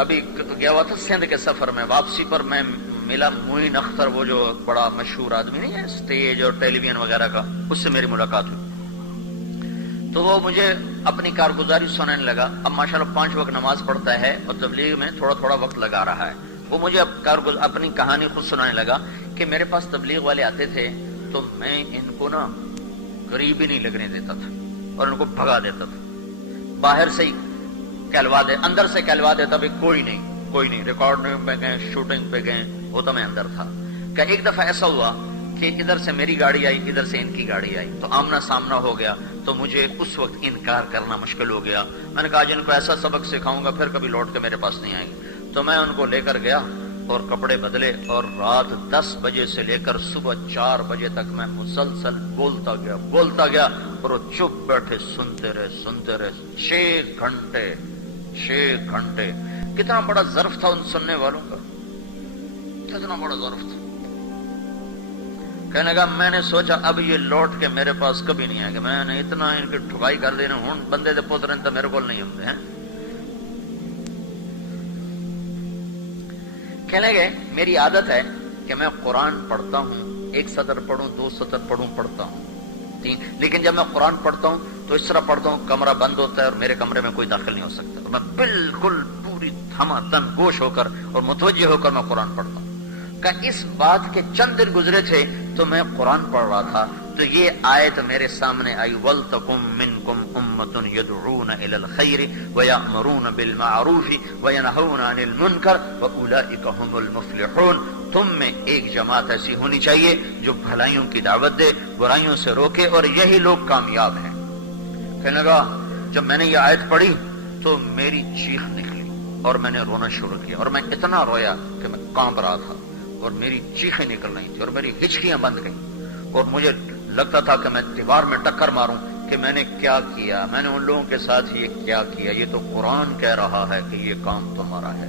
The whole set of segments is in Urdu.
ابھی گیا ہوا تھا سندھ کے سفر میں، واپسی پر میں ملا معین اختر، وہ جو بڑا مشہور آدمی نہیں ہے اسٹیج اور ٹیلی ویژن وغیرہ کا، اس سے میری ملاقات ہوئی۔ تو وہ مجھے اپنی کارگزاری سنانے لگا۔ اب ماشاءاللہ 5 وقت نماز پڑھتا ہے اور تبلیغ میں تھوڑا تھوڑا وقت لگا رہا ہے۔ وہ مجھے اپنی کہانی خود سنانے لگا کہ میرے پاس تبلیغ والے آتے تھے تو میں ان کو نا قریب ہی نہیں لگنے دیتا تھا اور ان کو بھگا دیتا تھا، باہر سے ہی کہلوا دے، اندر سے کہلوا دیتا بھی کوئی نہیں، ریکارڈنگ پہ گئے، شوٹنگ پہ گئے، ہوتا میں اندر تھا۔ کہ ایک دفعہ ایسا ہوا کہ ادھر سے میری گاڑی آئی، ادھر سے ان کی گاڑی آئی، تو آمنا سامنا ہو گیا، تو مجھے اس وقت انکار کرنا مشکل ہو گیا۔ میں نے کہا جن کو ایسا سبق سکھاؤں گا پھر کبھی لوٹ کے میرے پاس نہیں آئیں گے۔ تو میں ان کو لے کر گیا اور کپڑے بدلے، اور رات 10 بجے سے لے کر صبح 4 بجے تک میں مسلسل بولتا گیا اور وہ چپ بیٹھے سنتے رہے 6 گھنٹے۔ کتنا بڑا ظرف تھا ان سننے والوں کا، کتنا بڑا ظرف تھا۔ کہنے لگا میں نے سوچا اب یہ لوٹ کے میرے پاس کبھی نہیں آئے گا، میں نے اتنا ان کی ٹھگائی کر دینا، ہوں بندے دے پوتر تو میرے کو نہیں ہوتے ہیں۔ کہنے لگے میری عادت ہے کہ میں قرآن پڑھتا ہوں، 1 سطر پڑھوں، 2 سطر پڑھتا ہوں، 3، لیکن جب میں قرآن پڑھتا ہوں تو اس طرح پڑھتا ہوں کمرہ بند ہوتا ہے اور میرے کمرے میں کوئی داخل نہیں ہو سکتا، میں بالکل پوری دھما دھم گوش ہو کر اور متوجہ ہو کر میں قرآن پڑھتا ہوں۔ کہ اس بات کے چند دن گزرے تھے تو میں قرآن پڑھ رہا تھا تو یہ آیت میرے سامنے آئی، وَلْتَكُمْ مِنْكُمْ أُمَّةٌ يَدْعُونَ إِلَى الْخَيْرِ وَيَأْمُرُونَ بِالْمَعْرُوفِ وَيَنْهَوْنَ عَنِ الْمُنْكَرِ وَأُولَئِكَ هُمُ الْمُفْلِحُونَ۔ تم میں ایک جماعت ایسی ہونی چاہیے جو بھلائیوں کی دعوت دے، برائیوں سے روکے، اور یہی لوگ کامیاب ہیں۔ کہنے لگا جب میں نے یہ آیت پڑھی تو میری چیخ نکلی اور میں نے رونا شروع کیا، اور میں اتنا رویا کہ میں کانپ رہا تھا اور میری چیخیں نکل رہی تھی اور میری ہچکیاں بند گئیں، اور مجھے لگتا تھا کہ میں دیوار میں ٹکر ماروں کہ میں نے کیا کیا، میں نے ان لوگوں کے ساتھ یہ کیا کیا، یہ تو قرآن کہہ رہا ہے کہ یہ کام تمہارا ہے۔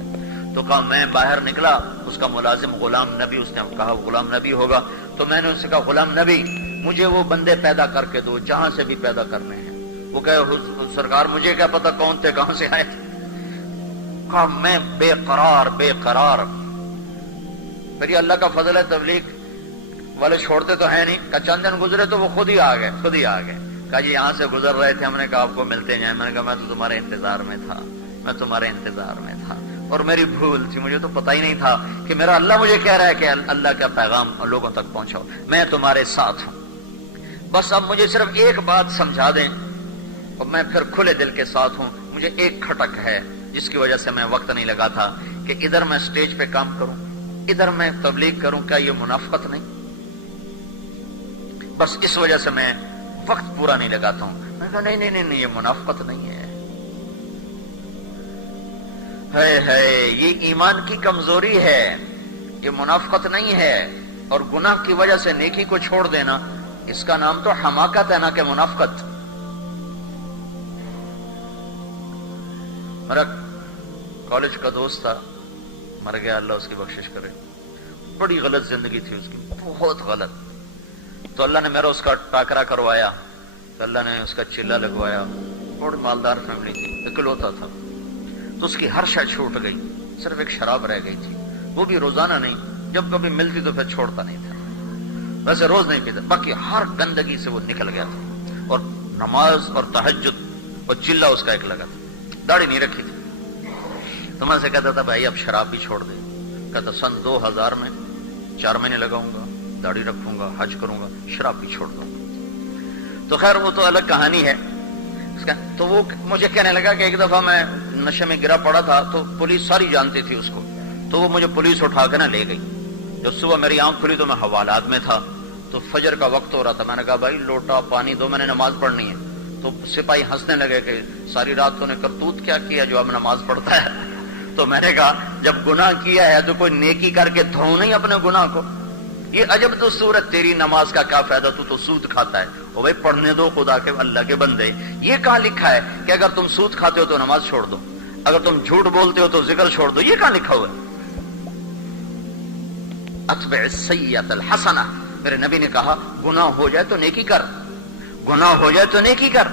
تو کہا میں باہر نکلا، اس کا ملازم غلام نبی، اس نے کہا غلام نبی ہوگا، تو میں نے اس سے کہا غلام نبی مجھے وہ بندے پیدا کر کے دو جہاں سے بھی پیدا کرنے ہیں۔ وہ کہے سرکار مجھے کیا پتا کون تھے، کہاں سے آئے۔ کہا میں بے قرار۔ پھر یہ اللہ کا فضل ہے، تبلیغ والے چھوڑتے تو ہیں نہیں۔ کہ چند دن گزرے تو وہ خود ہی آ گئے۔ کہا جی یہاں سے گزر رہے تھے، ہم نے کہا آپ کو ملتے جائیں۔ میں نے کہا میں تو تمہارے انتظار میں تھا اور میری بھول تھی، مجھے تو پتہ ہی نہیں تھا کہ میرا اللہ مجھے کہہ رہا ہے کہ اللہ کا پیغام لوگوں تک پہنچاؤ، میں تمہارے ساتھ ہوں، بس اب مجھے صرف ایک بات سمجھا دیں اور میں پھر کھلے دل کے ساتھ ہوں۔ مجھے ایک کھٹک ہے جس کی وجہ سے میں وقت نہیں لگا تھا کہ ادھر میں سٹیج پہ کام کروں، ادھر میں تبلیغ کروں، کیا یہ منافقت نہیں؟ بس اس وجہ سے میں وقت پورا نہیں لگاتا ہوں۔ میں کہا نہیں یہ منافقت نہیں ہے، یہ ایمان کی کمزوری ہے، یہ منافقت نہیں ہے۔ اور گناہ کی وجہ سے نیکی کو چھوڑ دینا، اس کا نام تو حماقت ہے، نہ کہ منافقت۔ میرا کالج کا دوست تھا، مر گیا، اللہ اس کی بخشش کرے۔ بڑی غلط زندگی تھی اس کی، بہت غلط۔ تو اللہ نے میرا اس کا ٹاکرا کروایا، تو اللہ نے اس کا چلہ لگوایا۔ بہت مالدار فیملی تھی، اکلوتا تھا، تو اس کی ہر شے چھوٹ گئی، صرف ایک شراب رہ گئی تھی، وہ بھی روزانہ نہیں، جب کبھی ملتی تو پھر چھوڑتا نہیں تھا، ویسے روز نہیں پیتا، باقی ہر گندگی سے وہ نکل گیا تھا۔ اور نماز اور تہجد اور چلہ اس کا ایک لگا تھا، داڑھی نہیں رکھی تھی۔ تو میں سے کہتا تھا بھائی اب شراب بھی چھوڑ دے۔ کہتا سن 2000 میں 4 مہینے لگاؤں گا، داڑھی رکھوں گا، حج کروں گا، شراب بھی چھوڑ دوں گا۔ تو خیر وہ تو الگ کہانی ہے اس کا۔ تو وہ مجھے کہنے لگا کہ ایک دفعہ میں نشے میں گرا پڑا تھا، تو پولیس ساری جانتی تھی اس کو، تو وہ مجھے پولیس اٹھا کے نہ لے گئی۔ جب صبح میری آنکھ کھلی تو میں حوالات میں تھا، تو فجر کا وقت ہو رہا تھا۔ میں نے کہا بھائی لوٹا پانی دو، میں نے نماز پڑھنی ہے۔ تو سپاہی ہنسنے لگے کہ ساری رات تو نے کرتوت کیا کیا جو اب نماز پڑھتا ہے۔ تو میں نے کہا جب گناہ کیا ہے تو کوئی نیکی کر کے دھو نہیں اپنے گناہ کو۔ یہ عجب تو صورت، تیری نماز کا کیا فائدہ، تو سود کھاتا ہے۔ او بھائی پڑھنے دو خدا کے اللہ کے بندے، یہ کہاں لکھا ہے کہ اگر تم سود کھاتے ہو تو نماز چھوڑ دو، اگر تم جھوٹ بولتے ہو تو ذکر چھوڑ دو؟ یہ کہاں لکھا ہوا ہے؟ اتبع السیئۃ الحسنہ، میرے نبی نے کہا گناہ ہو جائے تو نیکی کر، گناہ ہو جائے تو نیکی کر۔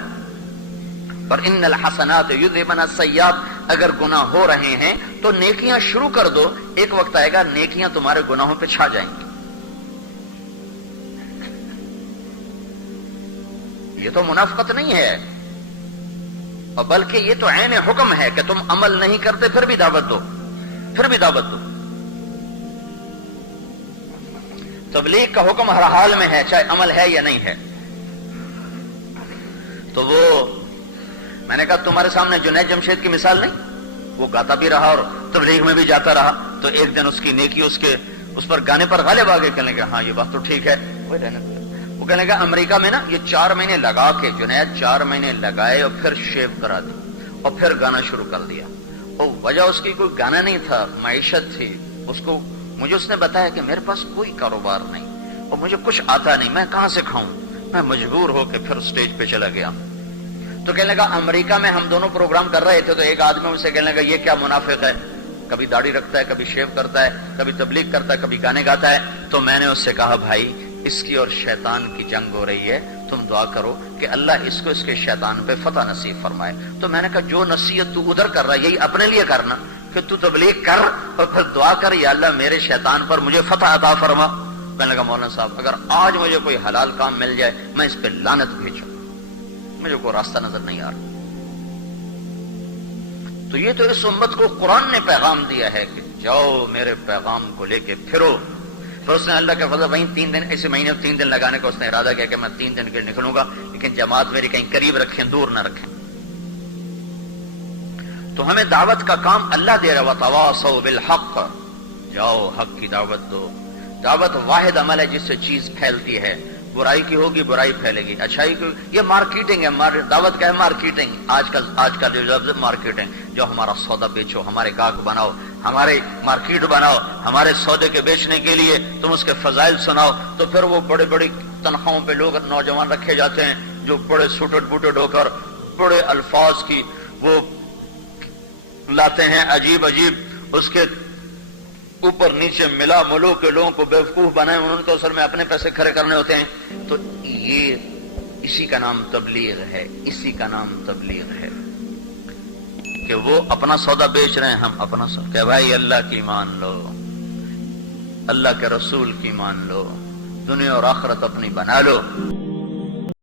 اور ان الحسنات یذھبن السیئات، اگر گناہ ہو رہے ہیں تو نیکیاں شروع کر دو، ایک وقت آئے گا نیکیاں تمہارے گناہوں پہ چھا جائیں گی۔ یہ تو منافقت نہیں ہے، اور بلکہ یہ تو عین حکم ہے کہ تم عمل نہیں کرتے پھر بھی دعوت دو، پھر بھی دعوت دو۔ تبلیغ کا حکم ہر حال میں ہے، چاہے عمل ہے یا نہیں ہے۔ تو وہ میں نے کہا تمہارے سامنے جنید جمشید کی مثال نہیں، وہ گاتا بھی رہا اور تبلیغ میں بھی جاتا رہا، تو ایک دن اس کی نیکی اس پر گانے پر غالب آ گئے، کہنے لگا ہاں یہ بات تو ٹھیک ہے۔ وہ کہنے لگا امریکہ میں نا یہ 4 مہینے لگا کے، جنید 4 مہینے لگائے اور پھر شیو کرا دی اور پھر گانا شروع کر دیا، اور وجہ اس کی کوئی گانا نہیں تھا، معیشت تھی۔ مجھے اس نے بتایا کہ میرے پاس کوئی کاروبار نہیں اور مجھے کچھ آتا نہیں، میں کہاں سے کھاؤں، میں مجبور ہو کے پھر اسٹیج پہ چلا گیا۔ تو کہنے لگا امریکہ میں ہم دونوں پروگرام کر رہے تھے، تو ایک آدمی مجھ سے کہنے لگا یہ کیا منافق ہے، کبھی داڑھی رکھتا ہے، کبھی شیو کرتا ہے، کبھی تبلیغ کرتا ہے، کبھی گانے گاتا ہے۔ تو میں نے اس سے کہا بھائی اس کی اور شیطان کی جنگ ہو رہی ہے، تم دعا کرو کہ اللہ اس کو اس کے شیطان پہ فتح نصیب فرمائے۔ تو میں نے کہا جو نصیحت تو ادھر کر رہا ہے یہی اپنے لیے کرنا کہ تو تبلیغ کر اور پھر دعا کر یا اللہ میرے شیطان پر مجھے فتح عطا فرما۔ کہنے لگا مولانا صاحب اگر آج مجھے کوئی حلال کام مل جائے میں اس پہ لعنت بھیجوں، مجھے کوئی راستہ نظر نہیں آ رہا۔ تو یہ تو اس امت کو قرآن نے پیغام دیا ہے کہ جاؤ میرے پیغام کو لے کے پھرو۔ پھر اس نے اللہ کے فضل وہیں 3 دن ایسے مہینے 3 دن لگانے کا اس نے ارادہ کیا کہ میں 3 دن کے نکلوں گا، لیکن جماعت میری کہیں قریب رکھیں دور نہ رکھیں۔ تو ہمیں دعوت کا کام اللہ دے رہا، وَتَوَاصَوْا بِالْحَقِّ، جاؤ حق کی دعوت دو۔ دعوت واحد عمل ہے جس سے چیز پھیلتی ہے، برائی کی ہوگی برائی پھیلے گی، اچھائی کی، یہ مارکیٹنگ ہے۔ دعوت کا ہے مارکیٹنگ، آج کا جو لفظ مارکیٹنگ، جو ہمارا سودا بیچو، ہمارے گاہک بناؤ، ہمارے مارکیٹ بناؤ، ہمارے سودے کے بیچنے کے لیے تم اس کے فضائل سناؤ۔ تو پھر وہ بڑے بڑی تنخواہوں پہ لوگ نوجوان رکھے جاتے ہیں جو بڑے سوٹڈ بوٹڈ ہو کر بڑے الفاظ کی وہ لاتے ہیں، عجیب عجیب اس کے اوپر نیچے ملا ملو کے لوگوں کو بیوقوف بنائے، انہوں نے تو اصل میں اپنے پیسے کھڑے کرنے ہوتے ہیں۔ تو یہ اسی کا نام تبلیغ ہے، اسی کا نام تبلیغ ہے کہ وہ اپنا سودا بیچ رہے ہیں، ہم اپنا سودا، کہ بھائی اللہ کی مان لو، اللہ کے رسول کی مان لو، دنیا اور آخرت اپنی بنا لو۔